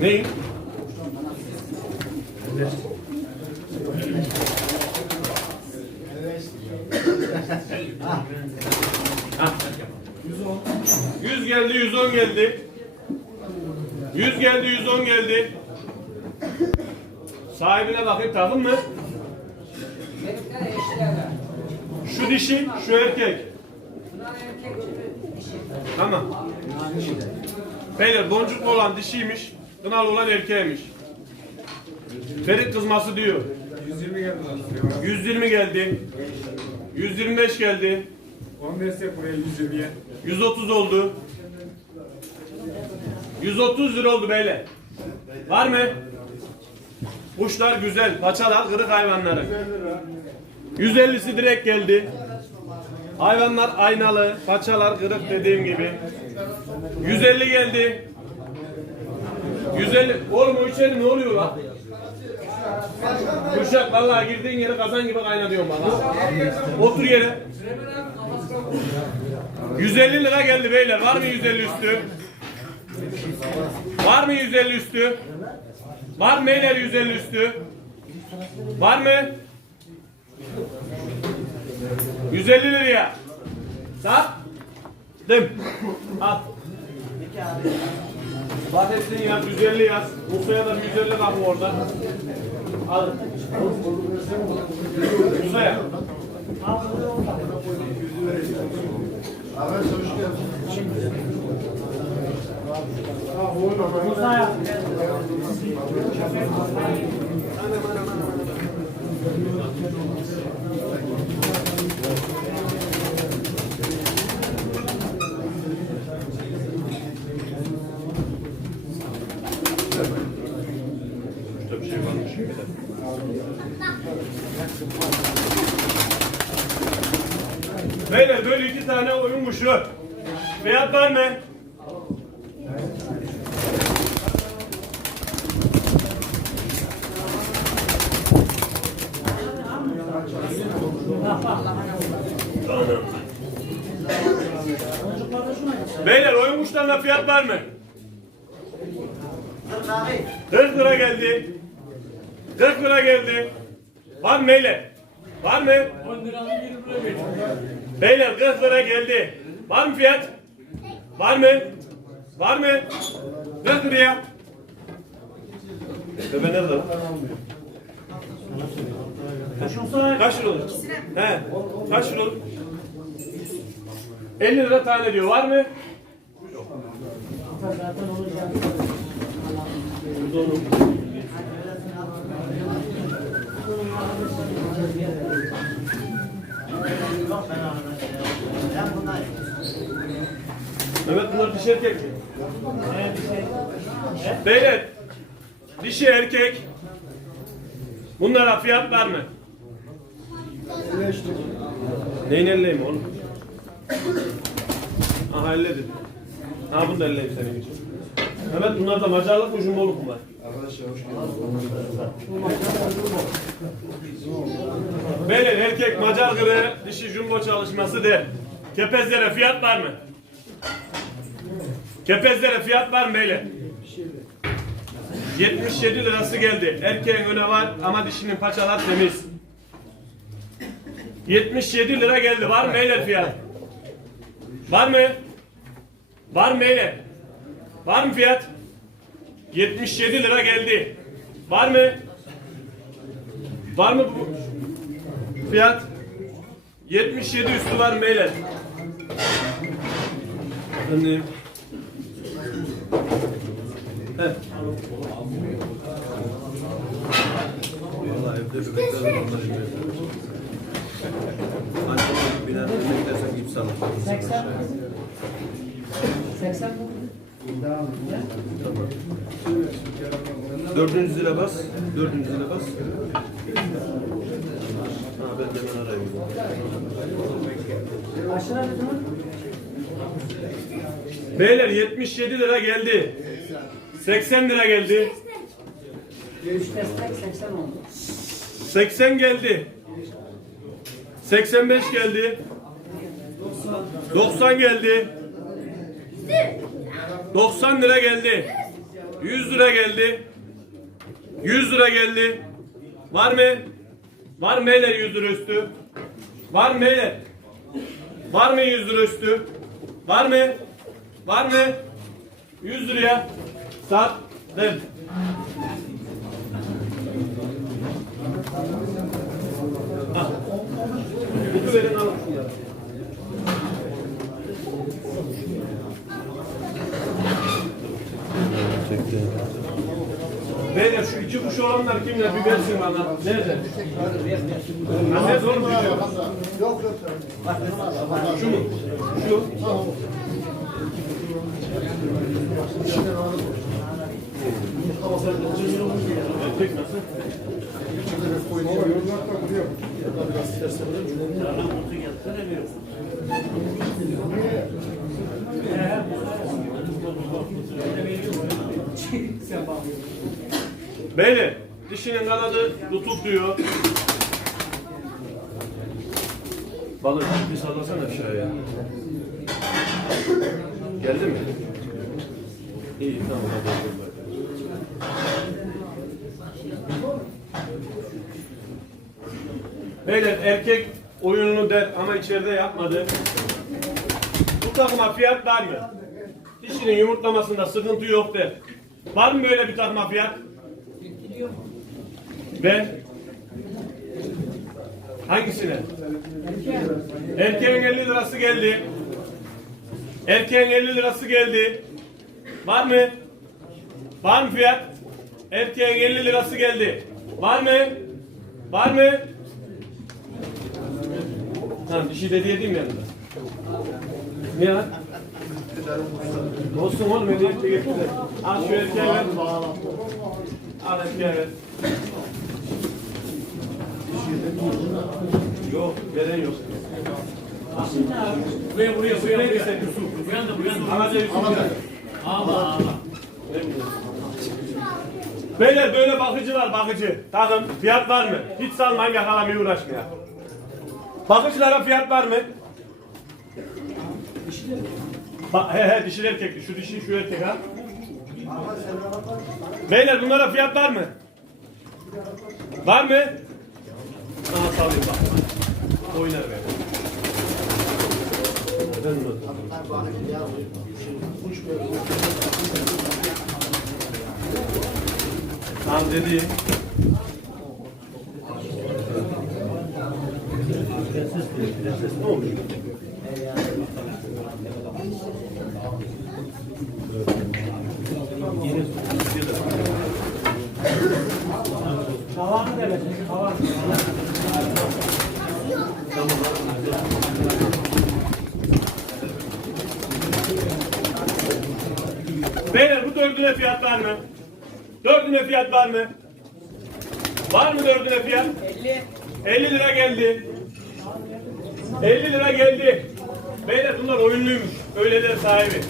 Ne? Ha. 100 geldi, 110 geldi. 100 geldi, 110 geldi. Sahibine bakayım takım mı? Şu dişi, şu erkek. Tamam. Beyler boncuklu olan dişiymiş, kınalı olan erkeğiymiş. Ferit kızması diyor. 120 geldi lan. 120 geldi. 125 geldi. 10 destek buraya 120'ye. 130 oldu. 130 lira oldu beyler. Var mı? Kuşlar güzel. Paçalar kırık hayvanları. 150'si direkt geldi. Hayvanlar aynalı. Paçalar kırık dediğim gibi. 150 geldi. 150. Oğlum o içeri ne oluyor lan? Kuşak vallahi girdiğin yere kazan gibi kaynatıyorsun bana. Otur yere. 150 lira geldi beyler. Var mı 150 üstü? Var mı 150 üstü? Var mı beyler 150 üstü? Var mı? 150 liraya. Sat. Dım. Al. Bak hepsini yaz. 150 yaz. Musa'ya da 150 bak orada. Al. Musa'ya. Şurada bir şey Beyler böyle iki tane oyun kuşu. Fiyat var mı? Beyler oyun kuşlarına fiyat var mı? 40 lira geldi. 40 lira geldi. Var mı beyler? Var mı? 10 liranın 20 lira Beyler 40 lira geldi. Var mı fiyat? Var mı? Var mı? 40 liraya. Bebe nerede lan? Kaç lira olur? He. Kaç lira olur? 50 lira tane diyor. Var mı? Mehmet bunlar dişi erkek mi? Beyler, dişi erkek. Bunlara fiyat var mı? Neyin elleyim oğlum? Aha elledim. Ha bunu da elleyim senin için. Mehmet bunlar da macarlık mı jumboluk mu var? Beyler erkek macar gırı dişi jumbo çalışması der. Kepezlere fiyat var mı? Kepezlere fiyat var mı beyler? 77 lirası geldi. Erkeğin öne var ama dişinin paçalar temiz. 77 lira geldi. Var mı beyler fiyat? Var mı? Var mı beyler? Var mı fiyat? 77 lira geldi. Var mı? Var mı bu fiyat? 77 üstü var beyler? Efendim? Vallahi evde bebekler salır. 80 80 Dördüncü zile bas. Dördüncü zile bas. Ha ben de hemen arayayım. Aşırı bir zaman. Beyler 77 lira geldi. 80 lira geldi. 3 destek 80 oldu. 80 geldi. 85 geldi. 90 geldi. 90 lira geldi. 100 lira geldi. 100 lira geldi. Var mı? Var mı beyler 100 lira üstü? Var mı beyler? Var mı 100 lira üstü? Var mı? Var mı? 100 liraya sattım. Kutu verin Beyler şu iki kuş olanlar kimler bir versin bana. Nerede? Ha, Nerede oğlum? Yok yok. Şu mu? Şu. Erkek nasıl? Beyler, dişinin kanadı tutuyor. Balık bir sallasana aşağıya. Geldi mi? İyi tamam hadi. Beyler erkek oyununu der ama içeride yapmadı. Bu takıma fiyat var mı? Dişinin yumurtlamasında sıkıntı yok der. Var mı böyle bir takıma fiyat? Ve hangisine? Erkeğin 50 lirası geldi. Erkeğin 50 lirası geldi. Var mı? Var mı fiyat? Erkeğin 50 lirası geldi. Var mı? Var mı? Tamam dişi de diyeyim yanında. Ne ya? Olsun oğlum hediyet de getirdi. Al şu erkeğe ver. Al erkeğe ver. Yok, veren yok. Buraya buraya buraya buraya. Yusuf. Bu yanda bu yanda. Anaca Yusuf. Ama ama. Beyler böyle bakıcı var bakıcı. Takım fiyat var mı? Hiç salmayın yakalamaya uğraşmaya. Bakıcılara fiyat var mı? Ba he he dişiler tekli. Şu dişi şu erkek ha. Beyler bunlara fiyat var mı? Var mı? Aha salayım bak. Oynar be. Ben bunu. Tamam dedi. Ne olmuş? Da. Beyler bu dördüne fiyat var mı? Dördüne fiyat var mı? Var mı dördüne fiyat? 50. 50 lira geldi. 50 lira geldi. Beyler bunlar oyunluymuş. Öyleler sahibi.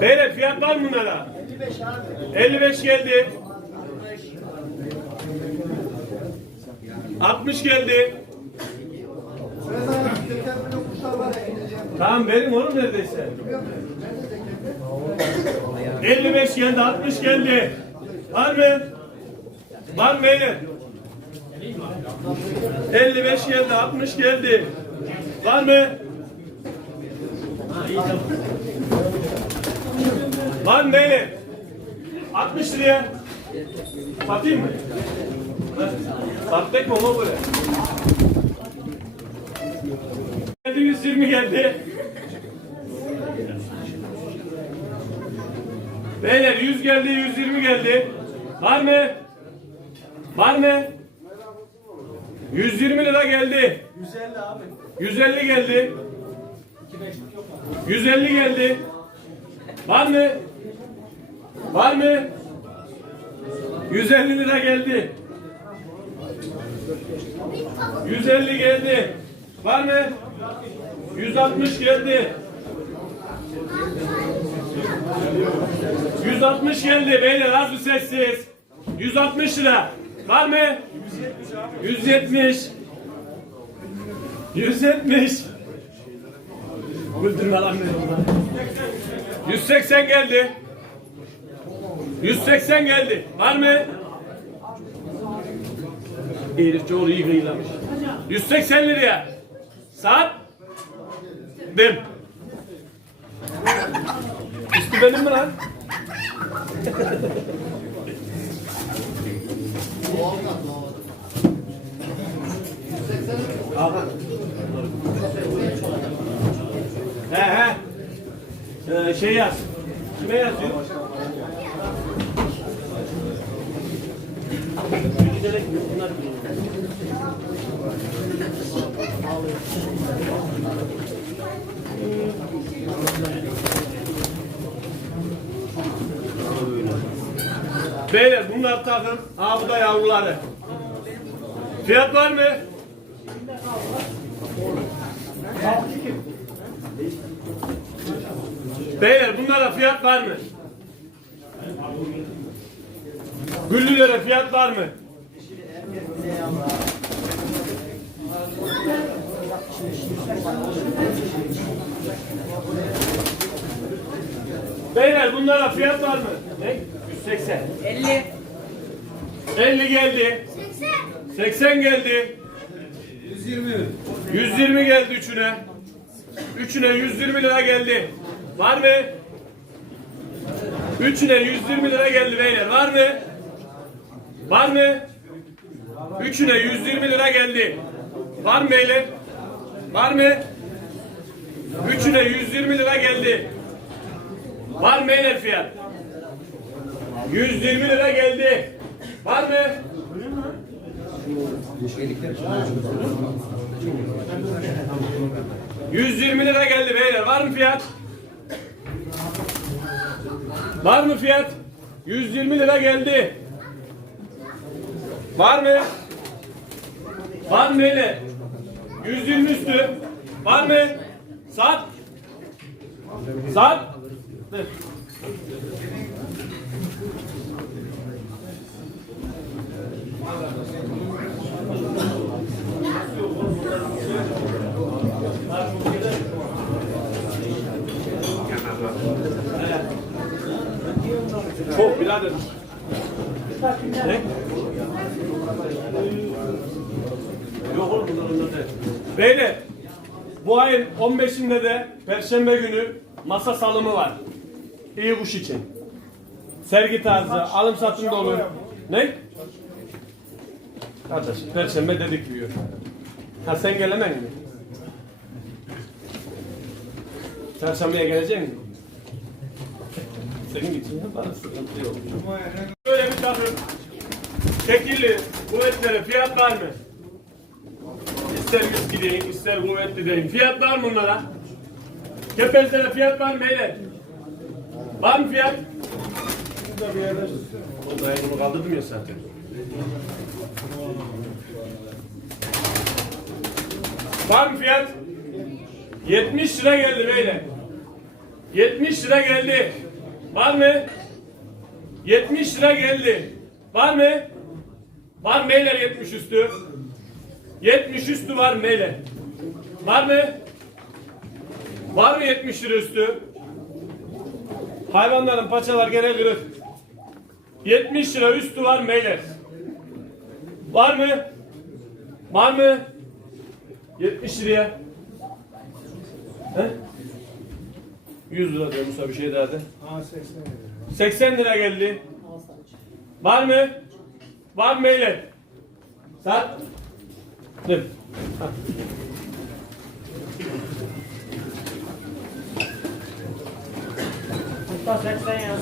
Beyler fiyat var mı bunlara? 55 geldi. 60 geldi. Tamam benim oğlum neredeyse. 55 geldi, 60 geldi. Var mı? Var mı beyler? 55 geldi, 60 geldi. Var mı? Var mı beyler? 60 liraya. Satayım mı? Sattık mı o böyle? Geldi 120 geldi. Beyler 100 geldi 120 geldi. Var mı? Var mı? 120 lira geldi. 150 abi. 150 geldi. 150 geldi. Var mı? Var mı? 150 lira geldi. 150 geldi. Var mı? 160 geldi. 160 geldi beyler az bir sessiz. 160 lira. Var mı? 170. 170. Güldürme lan beni oradan. 180 geldi. 180 geldi. Var mı? Herif çoğu iyi kıyılamış. 180 liraya. Saat. Dim. Üstü benim mi lan? He he. Ee, şey yaz. Kime yazıyor? Beyler bunlar takım. Aa bu da yavruları. Fiyat var mı? Beyler bunlara fiyat var mı? Güllülere fiyat var mı? Beyler bunlara fiyat var mı? Ne? 180. 50. 50 geldi. 80 geldi. 120. 120 geldi üçüne. Üçüne 120 lira geldi. Var mı? Üçüne 120 lira geldi beyler. Var mı? Var mı? Üçüne 120 lira geldi. Var mı beyler? Var mı? Üçüne 120 lira geldi. Var mı beyler fiyat? 120 lira geldi. Var mı? ...120 lira geldi beyler. Var mı fiyat? Var mı fiyat? 120 lira geldi. Var mı? Var mı beyler? 120 üstü. Var mı? Sat. Sat. Dur. Çok birader. Ne? Yok oğlum bunlar bunlar değil. Beyler, bu ayın 15'inde de Perşembe günü masa salımı var. İyi kuş için. Sergi tarzı, alım satım dolu. Ne? Kardeş, Perşembe dedik diyor. Ha sen gelemen mi? Çarşambaya gelecek misin? Senin için bana sıkıntı yok. Böyle bir takım şekilli kuvvetlere fiyat var mı? İster viski deyin, ister kuvvetli deyin. Fiyat var mı bunlara? Kepezlere fiyat var mı beyler? Var mı fiyat? Burada bir yerde. O bunu kaldırdım ya zaten. Var mı fiyat? 70 lira geldi beyler. 70 lira geldi. Var mı? 70 lira geldi. Var mı? Var mı beyler 70 üstü? 70 üstü var mı beyler? Var mı? Var mı 70 lira üstü? Hayvanların paçalar gene kırık. 70 lira üstü var mı beyler? Var mı? Var mı? 70 liraya. He? 100 lira diyor Musa bir şey daha de. 80 lira geldi. Var mı? Var mı beyler? Sat. Dur. Ha. Hatta 80 yaz.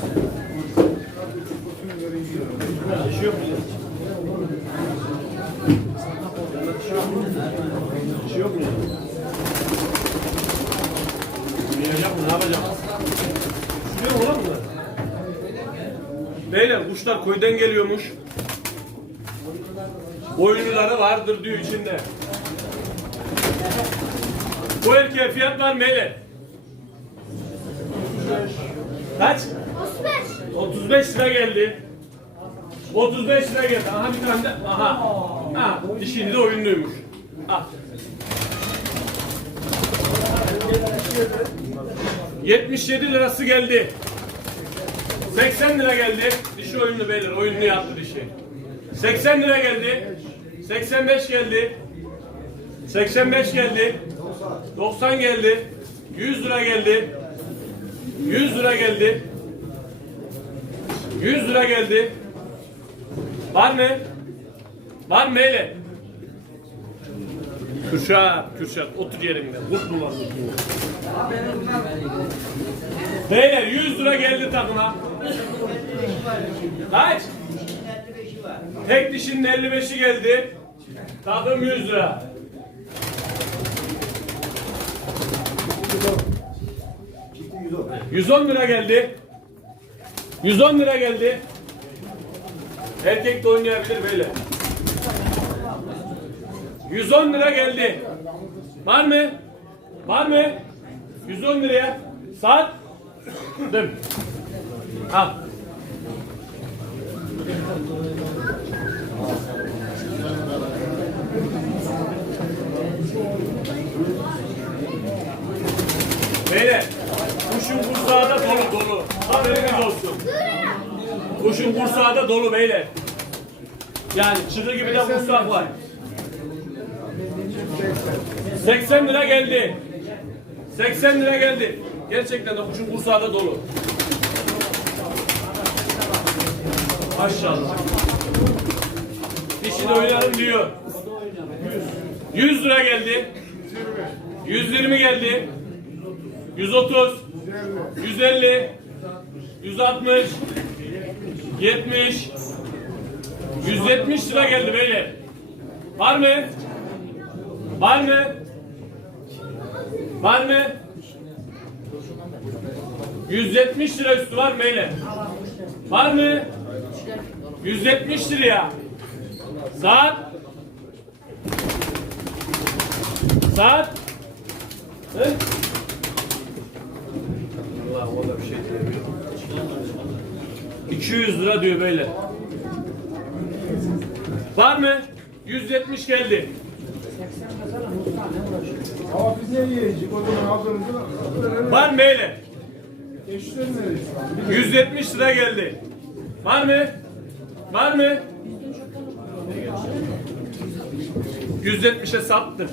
Dişi yok mu? Dişi yok mu? Yiyecek mi? Ne yapacak? Şuraya mu lan bunlar? Beyler kuşlar köyden geliyormuş. Boyunluları vardır diyor içinde. Bu erkeğe fiyat var mı beyler? Kaç? 35. 35 lira geldi. 35 lira geldi. Aha bir tane de. Aha. Ha, dişini de oyunluymuş. Ah. 77 lirası geldi. 80 lira geldi. Dişi oyunlu beyler. Oyunlu yaptı dişi. 80 lira geldi. 85 geldi. 85 geldi. 90 geldi. 100 lira geldi. 100 lira geldi. 100 lira geldi. Var mı? Var mı hele? Kürşat, Kürşat otur yerinde. Var mutlu. Beyler 100 lira geldi takıma. Kaç? Tek dişinin 55'i geldi. Takım 100 lira. ...110 lira geldi. 110 lira geldi. Erkek de oynayabilir böyle. 110 lira geldi. Var mı? Var mı? 110 liraya. Saat. Dım. Al. Beyler, kuşun kursağı da dolu dolu. Haberiniz olsun. Kuşun kursağı da dolu beyler. Yani çıkı gibi de kursak var. 80 lira geldi. 80 lira geldi. Gerçekten de kuşun kursağı da dolu. Maşallah. Dişini oynarım diyor. 100 lira geldi. 120 geldi. 130. 150. 160. 70. 170 lira geldi beyler. Var mı? Var mı? Var mı? 170 lira üstü var mı beyler? Var mı? 170 liraya. Saat. Saat. Hı? Allah o da bir şey diyemiyor. 200 lira diyor beyler. Var mı? 170 geldi. Ama biz ne yiyecek? O zaman Var mı mi? 170 lira geldi. Var mı? Var mı? 170'e sattım.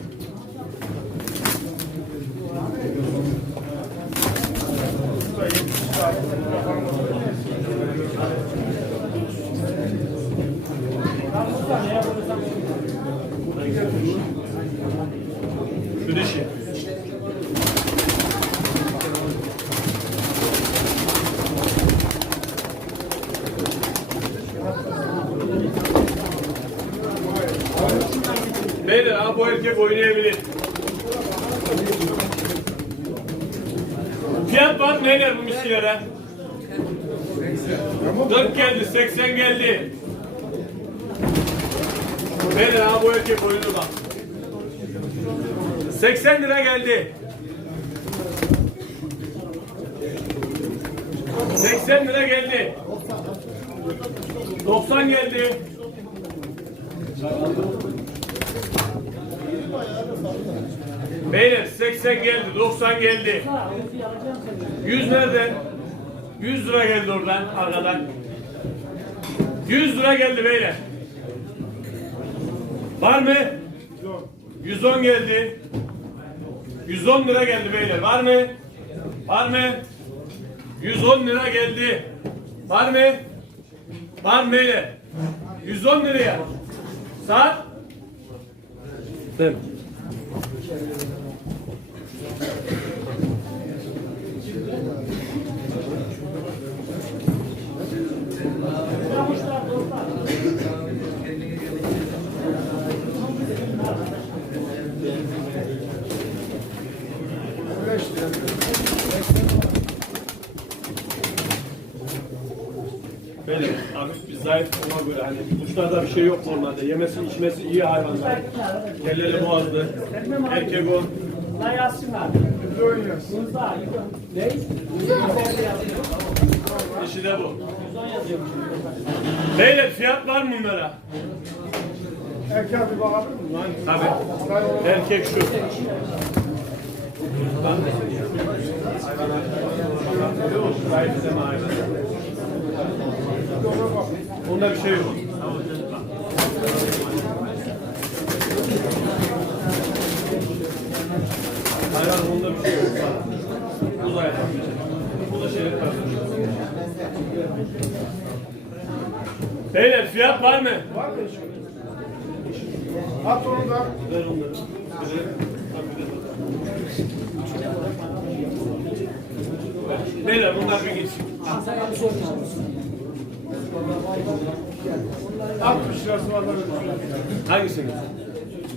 Şu dişi. Beyler oynayabilir. Fiyat var mı beyler bu miskilere? 40 geldi, 80 geldi. Beyler ha bu erkek oyunu bak. 80 lira geldi. 80 lira geldi. 90 geldi. Beyler 80 geldi, 90 geldi. 100 nerede? 100 lira geldi oradan arkadan. 100 lira geldi beyler. Var mı? 110 geldi. 110 lira geldi beyler. Var mı? Var mı? 110 lira geldi. Var mı? Var mı beyler? 110 liraya. Saat? Değil Böyle hafif bir zayıf ona göre hani kuşlarda bir şey yok normalde. Yemesi içmesi iyi hayvanlar. Kelleli boğazlı. Erkek o. Biz oynuyoruz. Mustafa, ne? işi de bu. Beyler fiyat var mı bunlara? Erkek bir bakabilir miyim? Lan. Tabii. Erkek şu. Onda bir şey yok. Hayır onda bir şey yok. Da yapar. Bu da şey yapar. Beyler fiyat var mı? Var mı? At onu da. Ver onları. Beyler bunlar bir gitsin. 60 lirası var. Hangisini?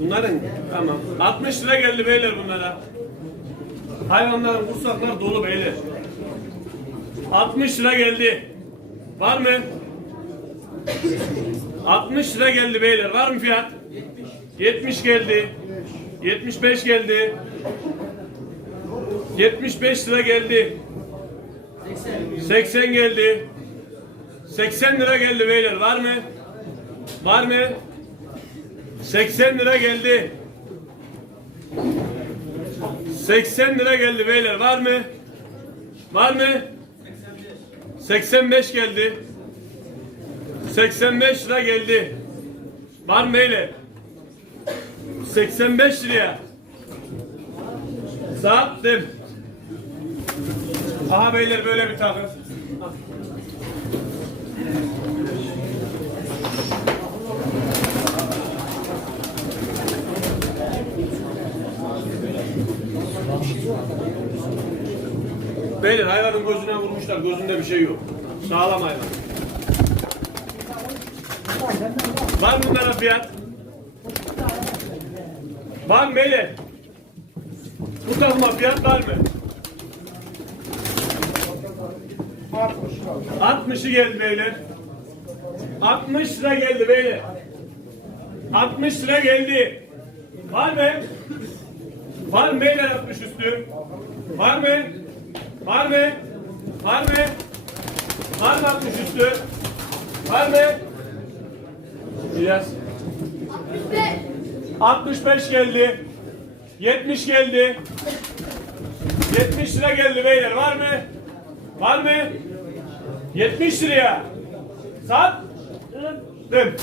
Bunların tamam. 60 lira geldi beyler bunlara. Hayvanların kursaklar dolu beyler. 60 lira geldi. Var mı? 60 lira geldi beyler. Var mı fiyat? 70 geldi. 75 geldi. 75 lira geldi. 80 geldi. 80 lira geldi beyler. Var mı? Var mı? 80 lira geldi. 80 lira geldi beyler. Var mı? Var mı? 85 geldi. 85 lira geldi. Var mı beyler? 85 liraya. Sattım. Aha beyler böyle bir takım. Beyler hayvanın gözüne vurmuşlar. Gözünde bir şey yok. Sağlam hayvan. Var mı bunlara fiyat? Var mı beyler? Bu takıma fiyat var mı? 60 lira. 60'ı geldi beyler. 60 lira geldi beyler. 60 lira geldi. Var mı? Var mı 60 üstü? Var mı? Var mı? Var mı? Var mı 60 üstü? Var mı? Biraz. 65 geldi. 70 geldi. 70 lira geldi beyler. Var mı? Var mı? 70 liraya. Sattım.